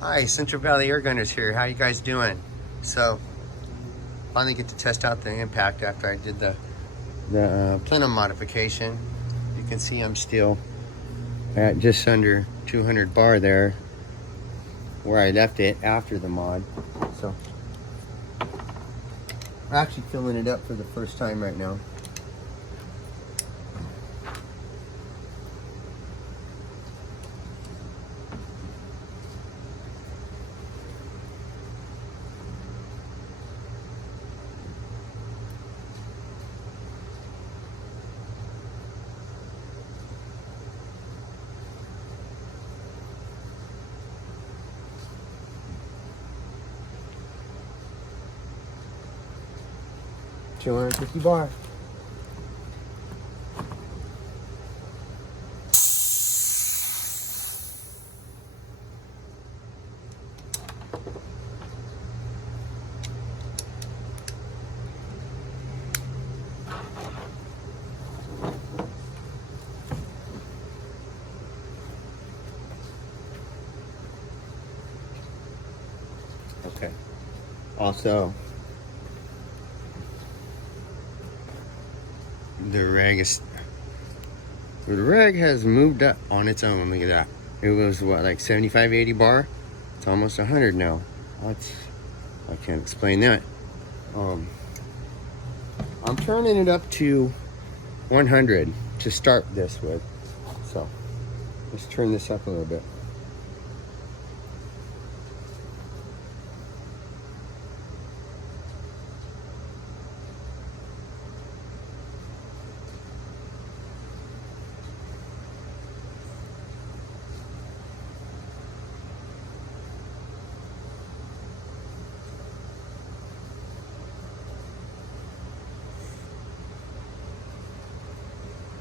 Hi, Central Valley Airgunners here. How you guys doing? So, finally get to test out the impact after I did the plenum modification. You can see I'm still at just under 200 bar there, where I left it after the mod. So, I'm actually filling it up for the first time right now. $250 bar. Okay. Also, the rag has moved up on its own. Look at that. It was what, like 75, 80 bar? It's almost 100 now. I can't explain that. I'm turning it up to 100 to start this with. So let's turn this up a little bit.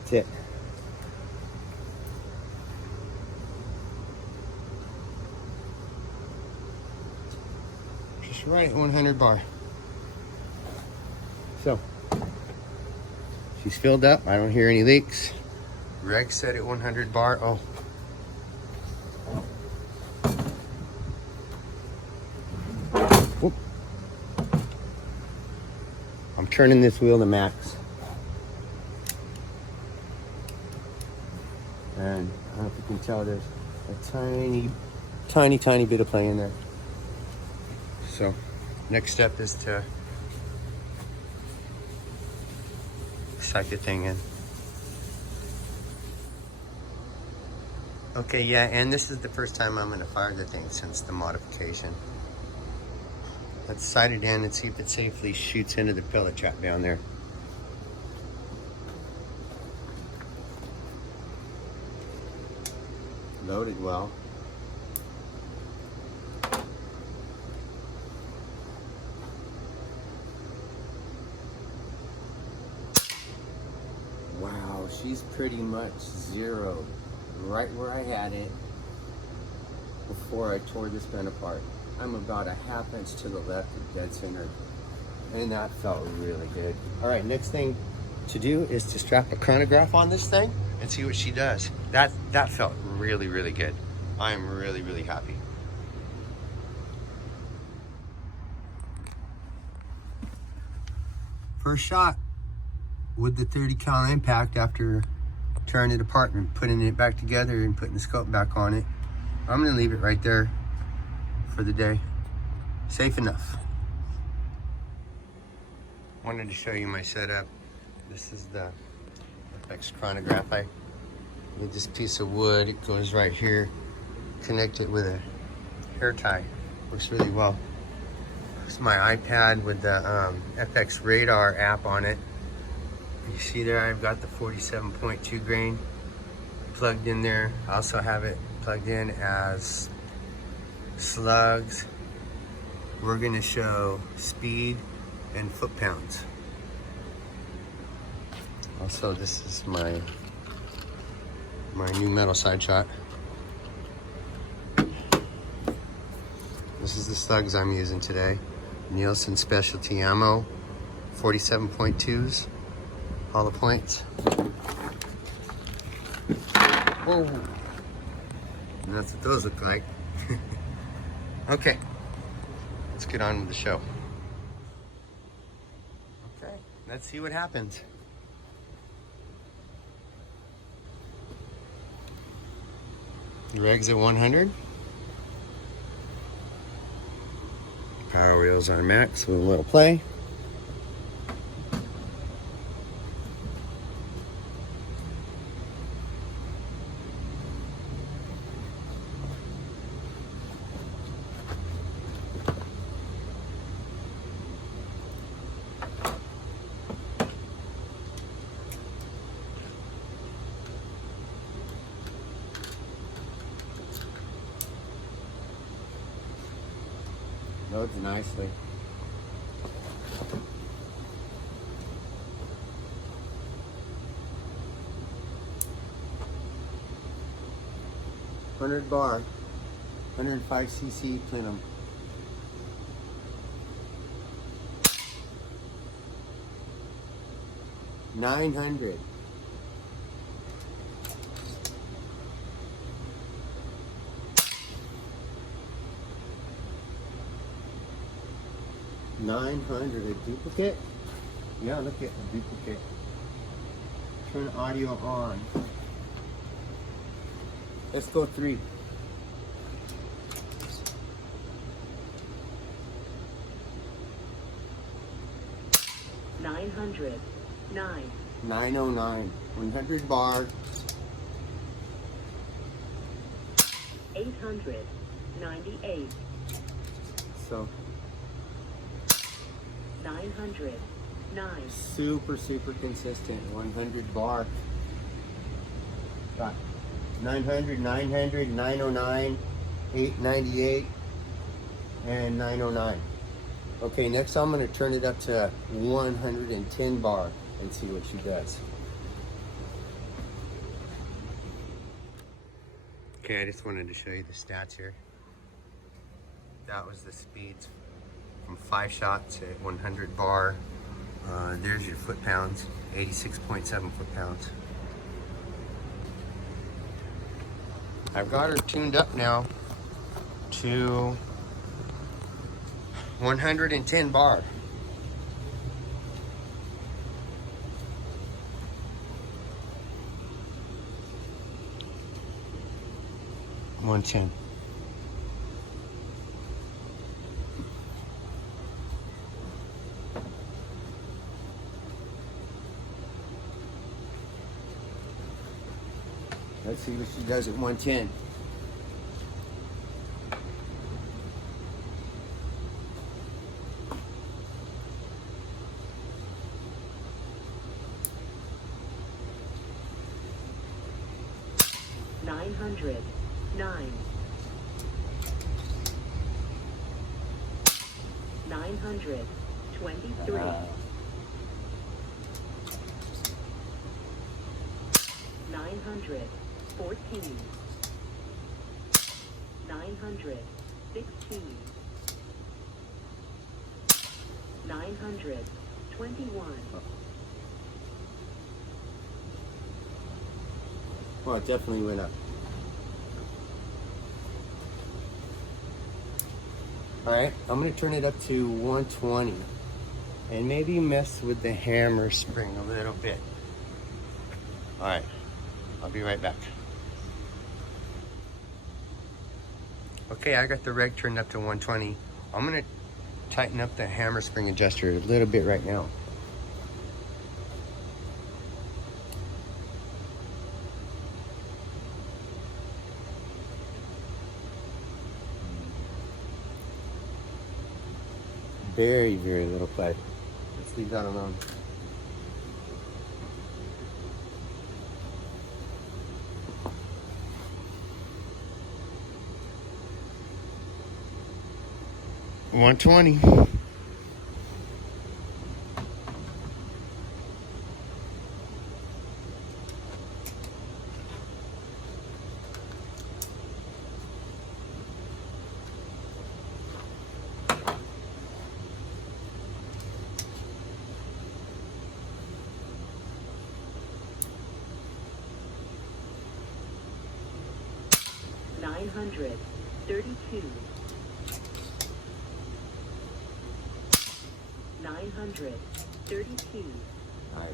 That's it. Just right at 100 bar. So, she's filled up. I don't hear any leaks. Reg set at 100 bar. Oh. Whoop. I'm turning this wheel to max. And I don't know if you can tell, there's a tiny bit of play in there. So, next step is to suck the thing in. Okay, yeah, and this is the first time I'm gonna fire the thing since the modification. Let's sight it in and see if it safely shoots into the pellet trap down there. Loaded well. Wow, she's pretty much zeroed right where I had it before I tore this gun apart. I'm about a ½ inch to the left of dead center, and that felt really good. All right, next thing to do is to strap a chronograph on this thing and see what she does. That felt really, really good. I'm really, really happy. First shot with the 30 cal impact after tearing it apart and putting it back together and putting the scope back on it. I'm gonna leave it right there for the day. Safe enough. Wanted to show you my setup. This is the FX chronograph. I need this piece of wood. It goes right here. Connect it with a hair tie. Works really well. It's my iPad with the FX radar app on it. You see there, I've got the 47.2 grain plugged in there. I also have it plugged in as slugs. We're gonna show speed and foot-pounds. Also, this is my new metal side shot. This is the slugs I'm using today. Nielsen Specialty Ammo, 47.2s, hollow points. Whoa! And that's what those look like. Okay, let's get on with the show. Okay, let's see what happens. The reg's at 100. Power wheels on max with a little play. Loads nicely. $100 bar, 105 cc plenum. $900. $900. A duplicate? Yeah, look at the duplicate. Turn audio on. Let's go 3. $900. 9. 909. 100 bar. 898. So 900. 9. super consistent. 100 bar. Got 900, 900, 909, 898, and 909. Okay, next I'm going to turn it up to 110 bar and see what she does. Okay, I just wanted to show you the stats here. That was the speeds from 5 shots at 100 bar. There's your foot-pounds, 86.7 foot-pounds. I've got her tuned up now to 110 bar. $110. Let's see what she does at 110. $900. 9. 923. 914. 916. 921. Well, it definitely went up. Alright, I'm going to turn it up to 120 and maybe mess with the hammer spring a little bit. Alright, I'll be right back. Okay, I got the reg turned up to 120. I'm going to tighten up the hammer spring adjuster a little bit right now. Very little play. Let's leave that alone. $120. $932. 932, Nice.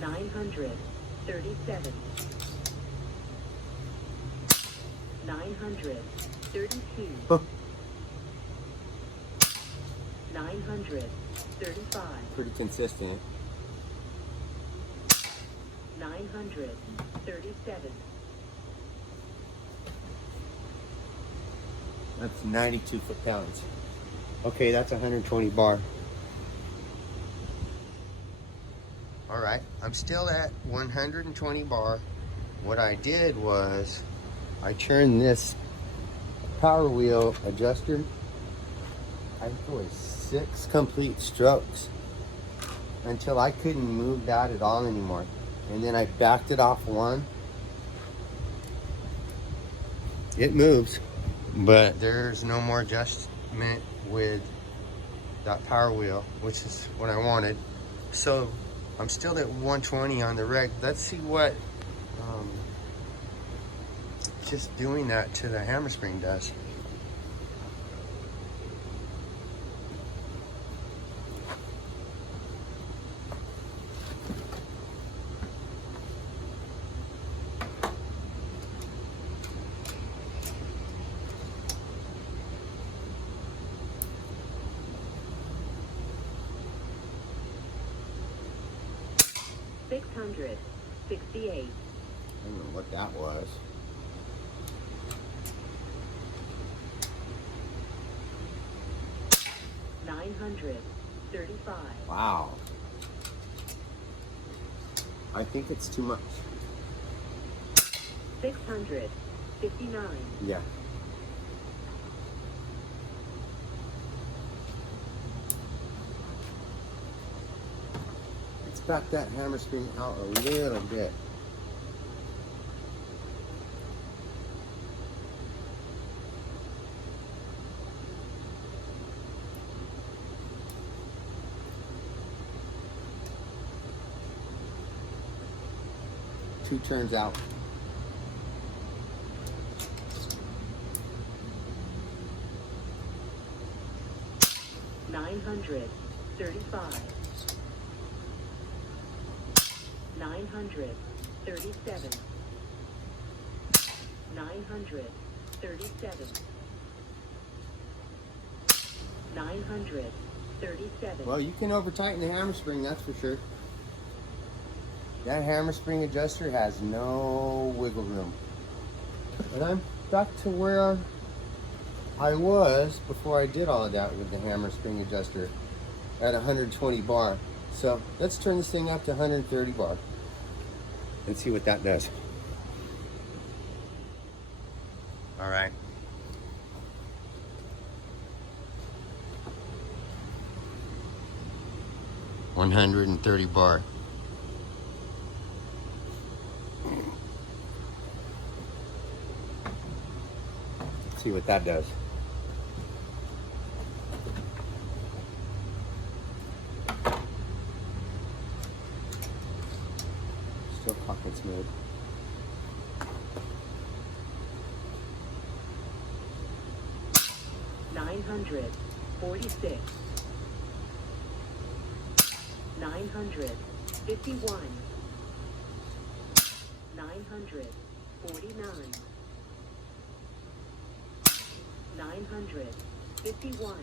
937, 932, Huh. 935, Pretty consistent. 937, That's 92 foot-pounds. Okay, that's 120 bar. All right, I'm still at 120 bar. What I did was I turned this power wheel adjuster, I think it was 6 complete strokes until I couldn't move that at all anymore. And then I backed it off 1. It moves, but there's no more adjustment with that power wheel, which is what I wanted. So I'm still at 120 on the reg. Let's see what just doing that to the hammer spring does. $668, I don't know what that was. $935, Wow. I think it's too much. $659, Yeah. Let's back that hammer spring out a little bit. Two turns out. $935, 937, 937, 937. Well, you can over tighten the hammer spring, that's for sure. That hammer spring adjuster has no wiggle room. And I'm back to where I was before I did all of that with the hammer spring adjuster at 120 bar. So let's turn this thing up to 130 bar and see what that does. All right. $130 bar. See what that does. Still pocket smooth. $946, 951, 949, 951,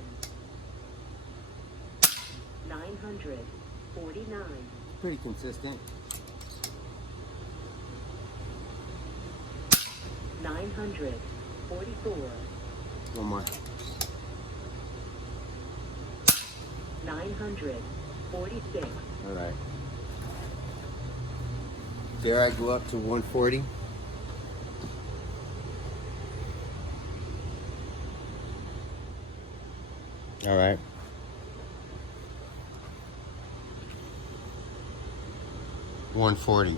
949, Pretty consistent. 944, One more. 946, All right. Dare I go up to 140? All right. 140.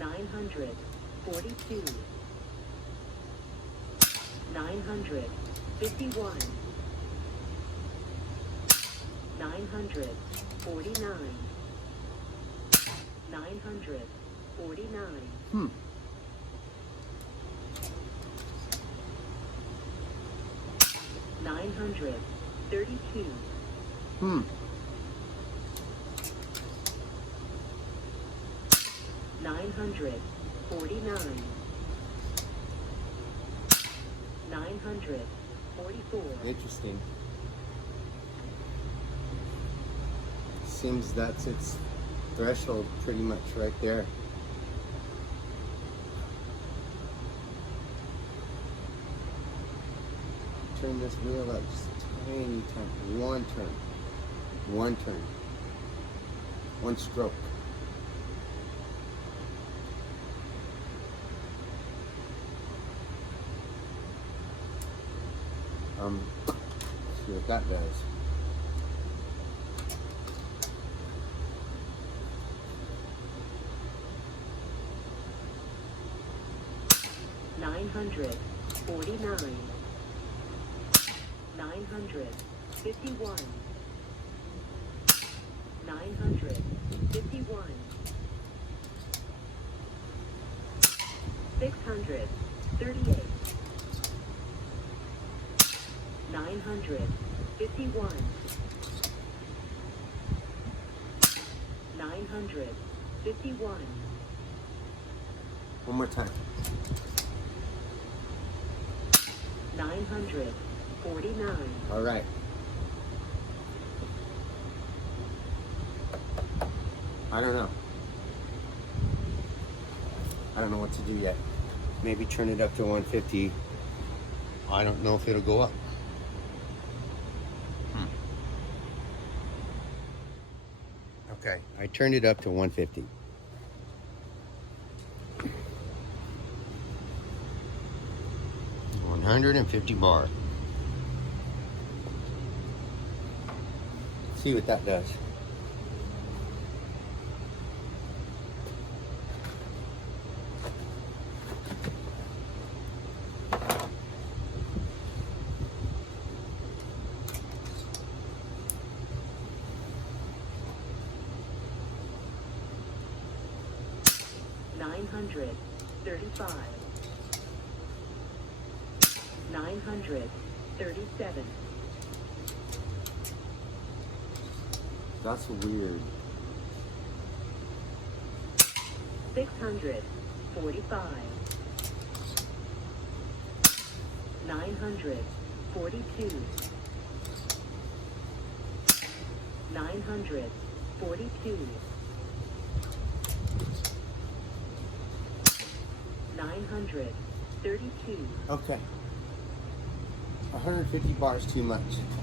942, 951, 949, 949. 932. 949. 944. Interesting. Seems that's its threshold pretty much right there. Turn this wheel up just a tiny time. One turn. One turn. One stroke. Let's see what that does. $949, 951, 951, 638, 951, 951. One more time. 949. All right. I don't know. I don't know what to do yet. Maybe turn it up to 150. I don't know if it'll go up. Okay, I turned it up to 150. $150. See what that does. $935, 937. That's weird. 645, 942, 942, 932. Okay. 150 bars too much.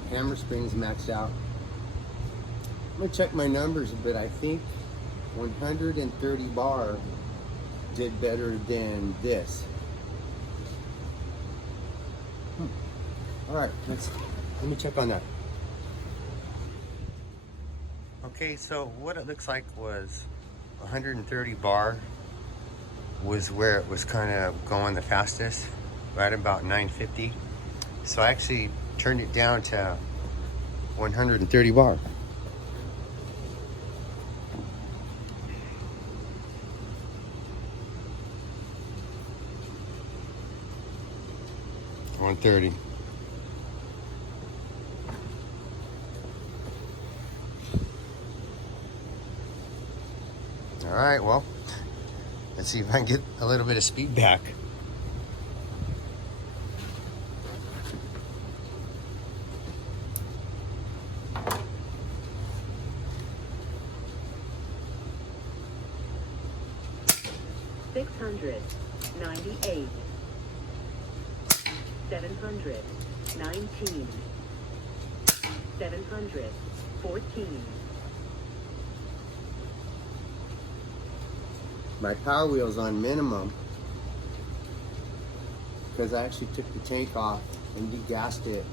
Hammer springs maxed out. I'm gonna check my numbers, but I think 130 bar did better than this. All right, let me check on that. Okay, so what it looks like was 130 bar was where it was kind of going the fastest, right about 950. So I actually turned it down to 130 bar. $130. All right, well, let's see if I can get a little bit of speed back. $698, 719, 714. My power wheel's on minimum because I actually took the tank off and degassed it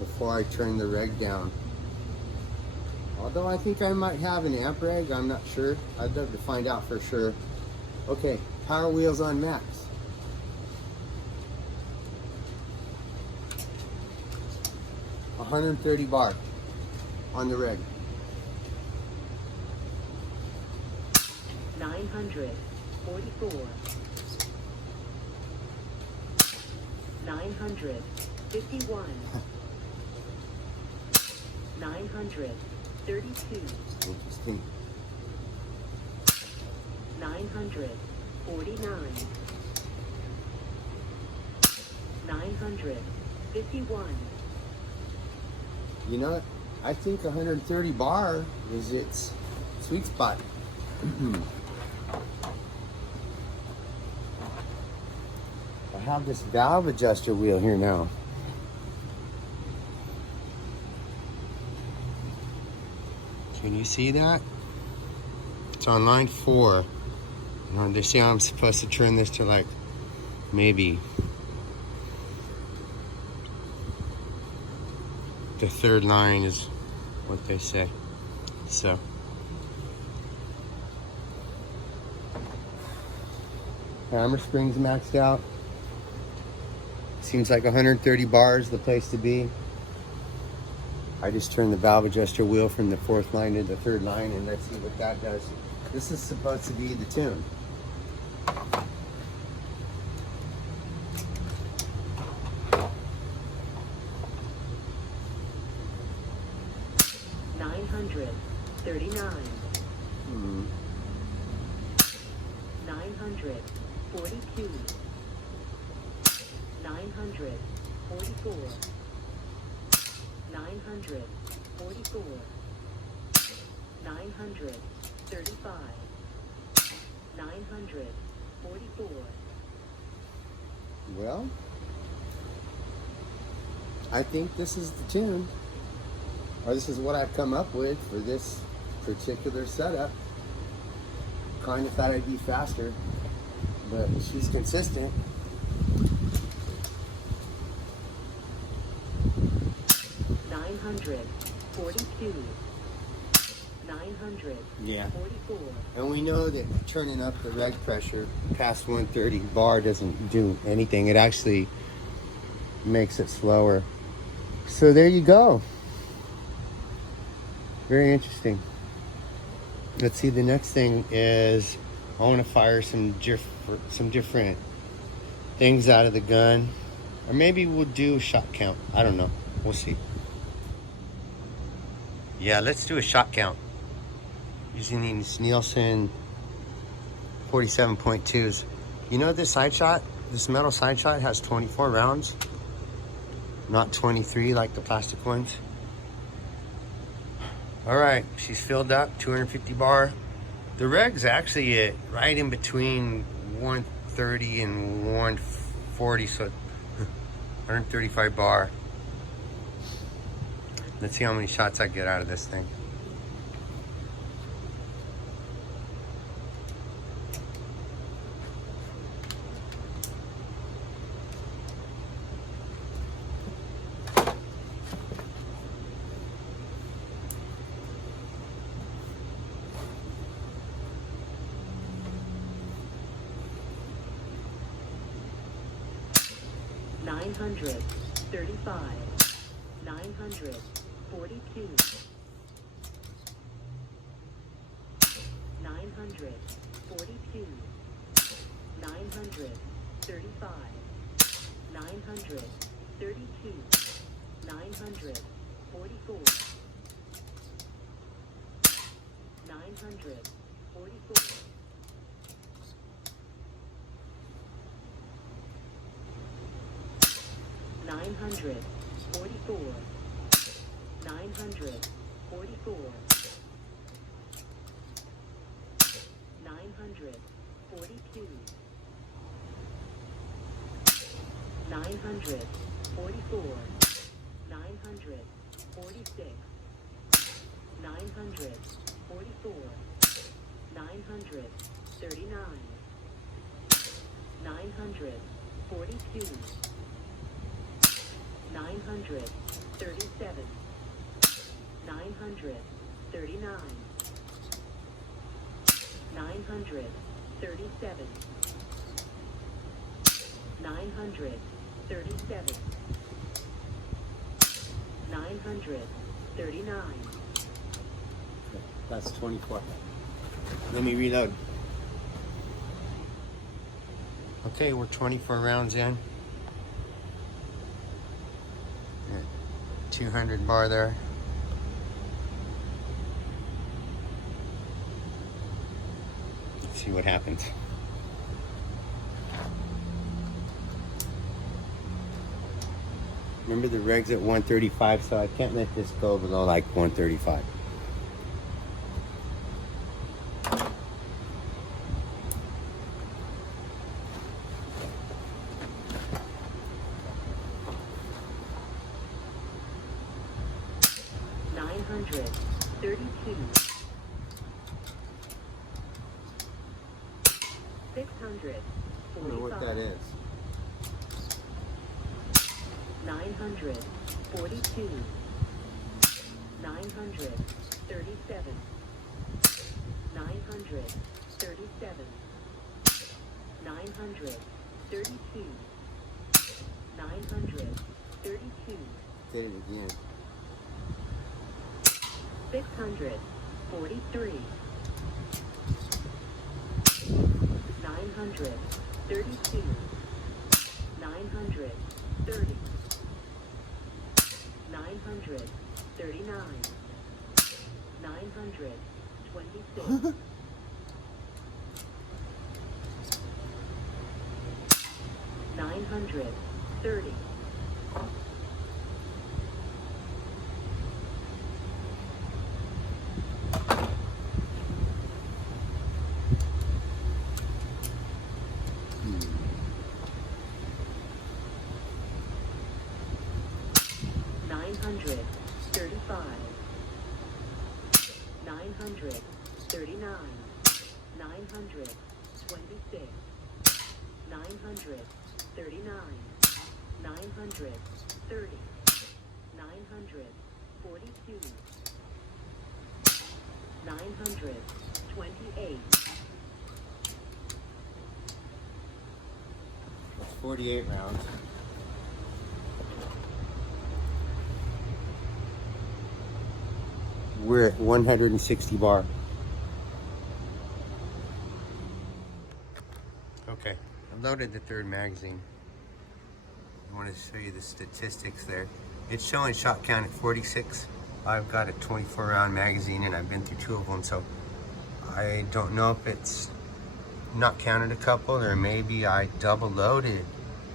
before I turned the reg down. Although I think I might have an amp reg, I'm not sure. I'd love to find out for sure. Okay, power wheels on max. $130 bar on the reg. 944. 951. 932. Interesting. 949. 951. You know what? I think 130 bar is its sweet spot. I have this valve adjuster wheel here now. Can you see that? It's on line 4. They see how I'm supposed to turn this to like maybe the 3rd line is what they say. So hammer springs maxed out. Seems like 130 bar is the place to be. I just turned the valve adjuster wheel from the 4th line to the 3rd line, and let's see what that does. This is supposed to be the tune. $939. 942. 944. 944. 935. 944. Well, I think this is the tune, or this is what I've come up with for this particular setup. Kind of thought I'd be faster, but she's consistent. $942. 944. Yeah. And we know that turning up the reg pressure past 130 bar doesn't do anything. It actually makes it slower. So there you go. Very interesting. Let's see, the next thing is I want to fire some different things out of the gun. Or maybe we'll do a shot count. I don't know. We'll see. Yeah, let's do a shot count. Using these Nielsen 47.2s. You know this side shot? This metal side shot has 24 rounds. Not 23 like the plastic ones. All right, she's filled up, 250 bar. The reg's actually at right in between 130 and 140, so 135 bar. Let's see how many shots I get out of this thing. $935. 942. 942. 935. 932. 944. 944. 944. 944. 942. 944. 946. 944. 939. 942. 937. 938. 39, 937, 937, 939. That's 24. Let me reload. Okay, we're 24 rounds in. 200 bar there. Let's see what happens. Remember the reg's at 135, so I can't let this go below like 135. I don't know what that is. 942, 937, 937, 932, 932. Say it again. 643, 932, 930, 939, 926, 930. $935, $939, $926, $939, $930, $942, $928. 48 rounds. We're at 160 bar. Okay, I loaded the third magazine. I want to show you the statistics there. It's showing shot count at 46. I've got a 24 round magazine and I've been through 2 of them, so I don't know if it's not counted a couple, or maybe I double loaded.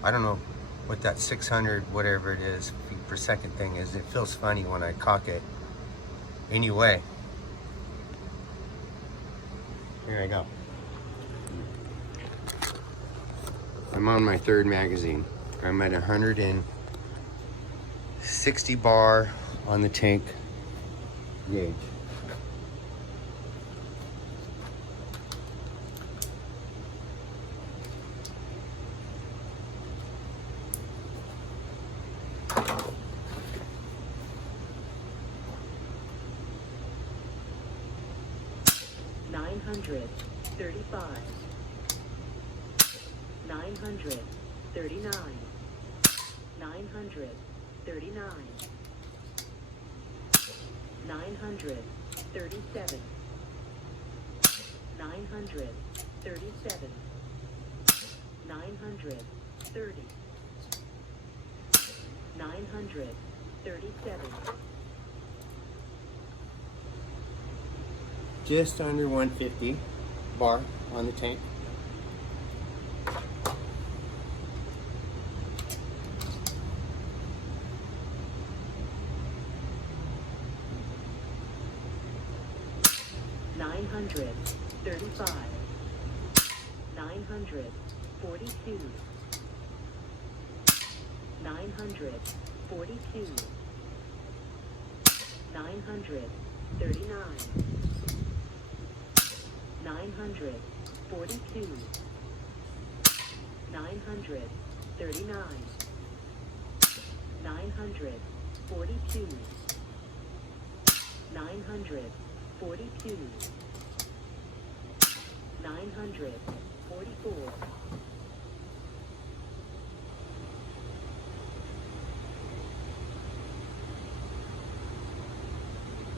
I don't know what that 600 whatever it is feet per second thing is. It feels funny when I cock it. Anyway, here I go. I'm on my third magazine. I'm at 160 bar on the tank gauge. $935, $939, $939, $937, $937, $930, $937. Just under 150 bar on the tank. $935, $942, $942, $939, $942, $939, $942, $930, 42. 944.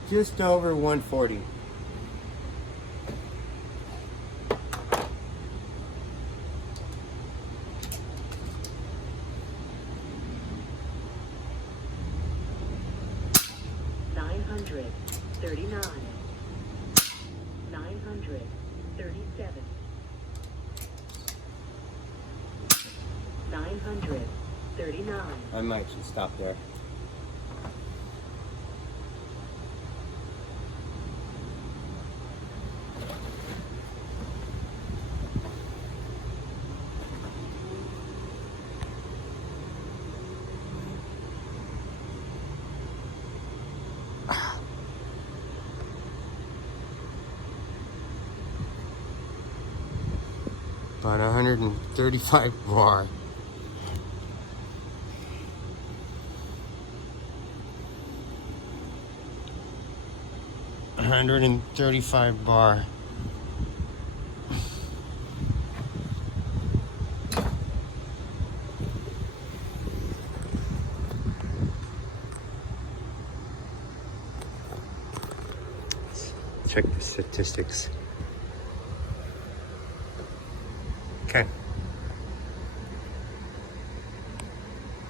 Just over 140. $939. 937. 939. I might just stop there. About 135 bar. $135 bar. Check the statistics. Okay.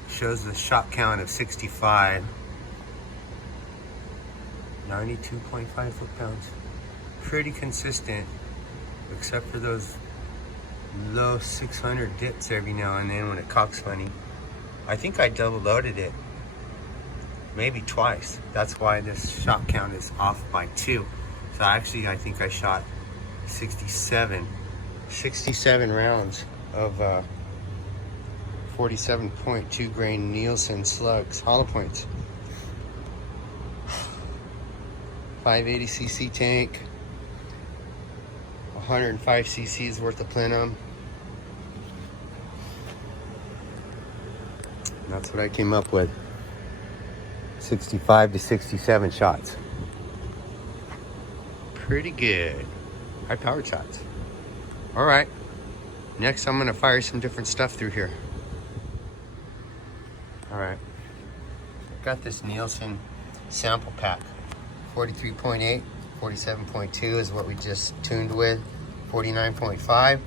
Shows the shot count of 65. 92.5 foot-pounds. Pretty consistent, except for those low 600 dips every now and then when it cocks funny. I think I double loaded it maybe twice. That's why this shot count is off by 2. So actually I think I shot 67 rounds of 47.2 grain Nielsen slugs, hollow points. 580 cc tank, 105 cc's worth of plenum. And that's what I came up with. 65 to 67 shots. Pretty good. High powered shots. All right. Next, I'm gonna fire some different stuff through here. All right. Got this Nielsen sample pack. 43.8, 47.2 is what we just tuned with. 49.5,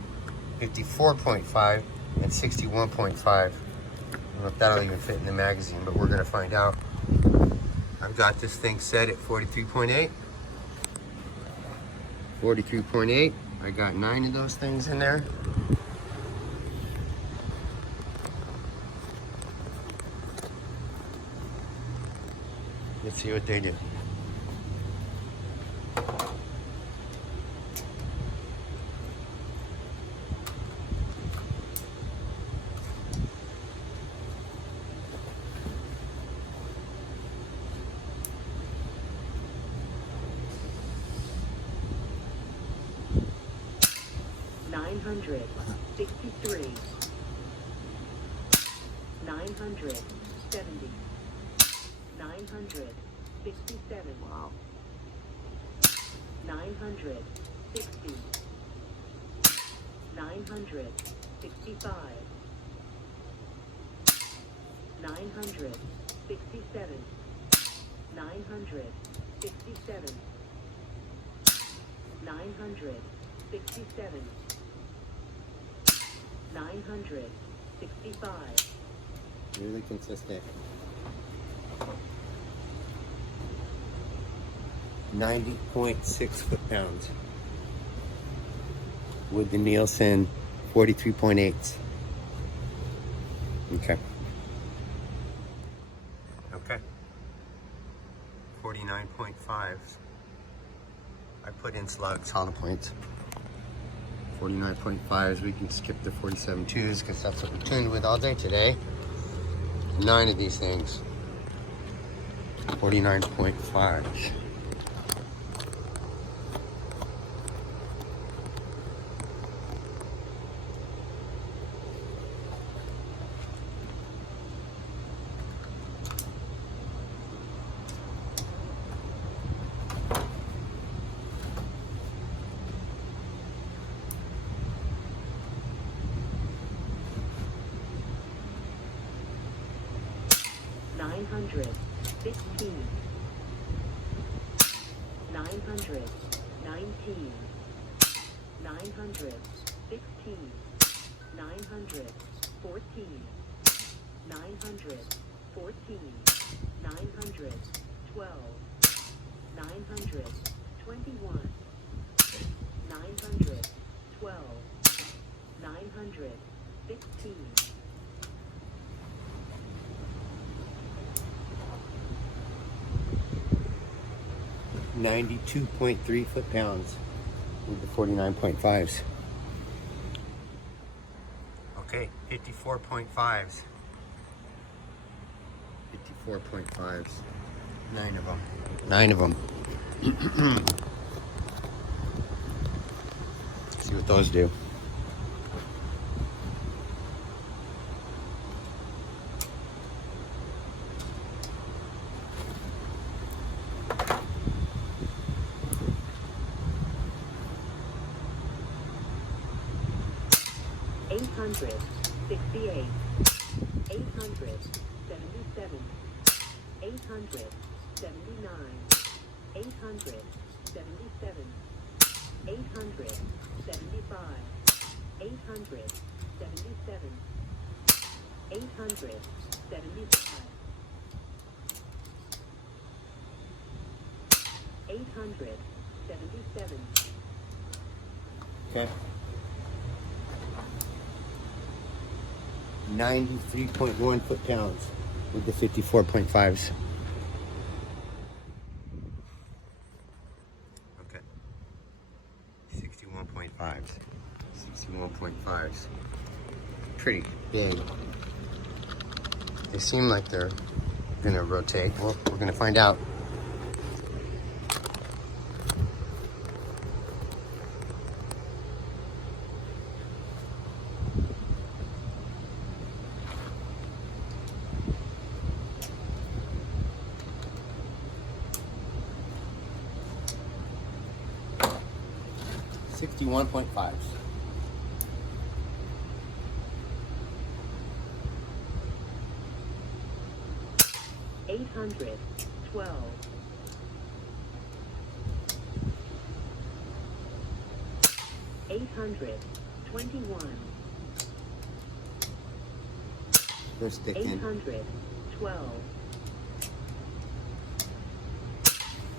54.5, and 61.5. I don't know if that'll even fit in the magazine, but we're gonna find out. I've got this thing set at 43.8. 43.8. I got 9 of those things in there. Let's see what they do. $963. 970. 967. Wow. 960. 965. 967. 967. 967. 965. Really consistent. 90.6 foot-pounds with the Nielsen 43.8s. Okay. Okay. 49.5s. I put in slugs, hollow points. 49.5s. We can skip the 47.2s because that's what we tuned with all day today. 9 of these things. 49.5s. 916, 919, 916, 914, 914, 912, 921, 912, 916. 92.3 foot-pounds with the 49.5s. Okay, 54.5s. 54.5s. 9 of them. 9 of them. See what those do. $868, $877, $879, $877, $875, $877, $875, $877. Okay. 93.1 foot-pounds with the 54.5s. Okay. 61.5s. 61.5s. Pretty big. They seem like they're gonna rotate. Well, we're gonna find out. $61.5s. $812, $821, They're sticking. 812,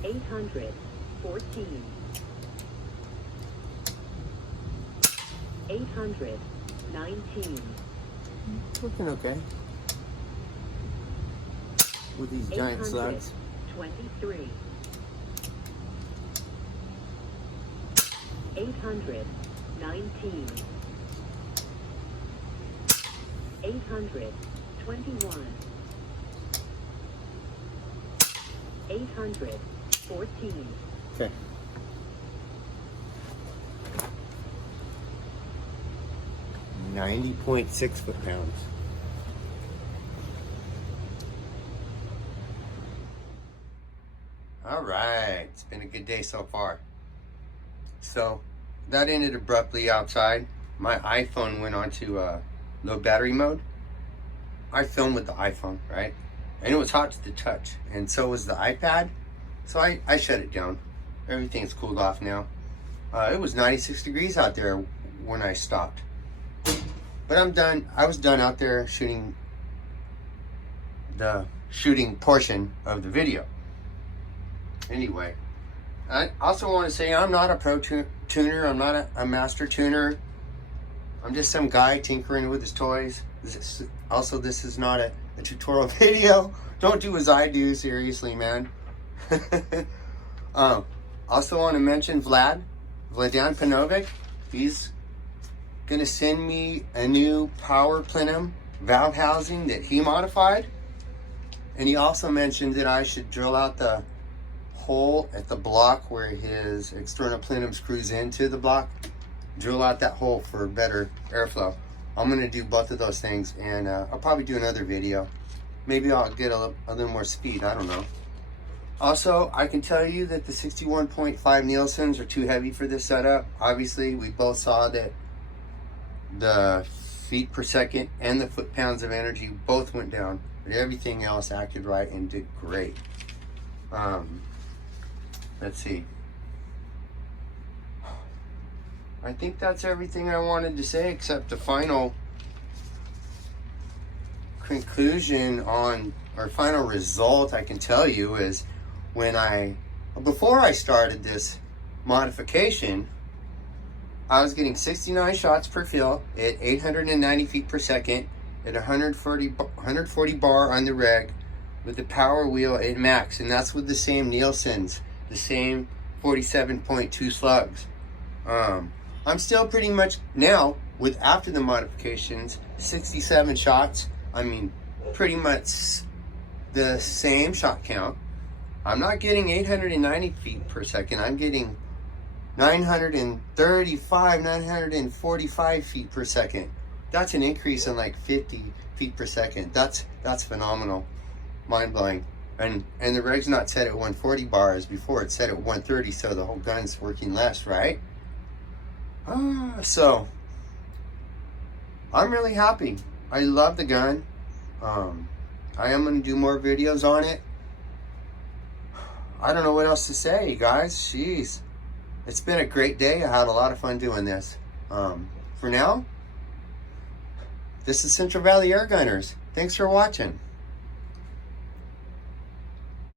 814, 819, It's looking okay. With these giant slugs. 23, 819, 821, 814. Okay. $90.6 foot-pounds. All right, it's been a good day so far. So that ended abruptly outside. My iPhone went on to low battery mode. I film with the iPhone, right? And it was hot to the touch, and so was the iPad. So I shut it down. Everything's cooled off now. It was 96 degrees out there when I stopped. But I'm done. I was done out there shooting the shooting portion of the video. Anyway, I also want to say I'm not a pro tuner. I'm not a master tuner. I'm just some guy tinkering with his toys. This is not a tutorial video. Don't do as I do, seriously, man. Also want to mention Vladan Panovic. He's gonna send me a new power plenum valve housing that he modified. And he also mentioned that I should drill out the hole at the block where his external plenum screws into the block. Drill out that hole for better airflow. I'm gonna do both of those things, and I'll probably do another video. Maybe I'll get a little more speed, I don't know. Also, I can tell you that the 61.5 Nielsen's are too heavy for this setup. Obviously, we both saw that the feet per second and the foot-pounds of energy both went down, but everything else acted right and did great. Let's see. I think that's everything I wanted to say, except the final conclusion on, or final result I can tell you is before I started this modification, I was getting 69 shots per fill at 890 feet per second at 140 bar on the reg with the power wheel at max, and that's with the same Nielsen's, the same 47.2 slugs. I'm still pretty much now, with after the modifications, 67 shots. I mean, pretty much the same shot count. I'm not getting 890 feet per second. I'm getting 935, 945 feet per second. That's an increase in like 50 feet per second. That's phenomenal, mind-blowing. And the reg's not set at 140 bars before. It's set at 130, so the whole gun's working less, right? So I'm really happy. I love the gun. I am going to do more videos on it. I don't know what else to say, guys. Jeez. It's been a great day. I had a lot of fun doing this. For now, this is Central Valley Airgunners. Thanks for watching.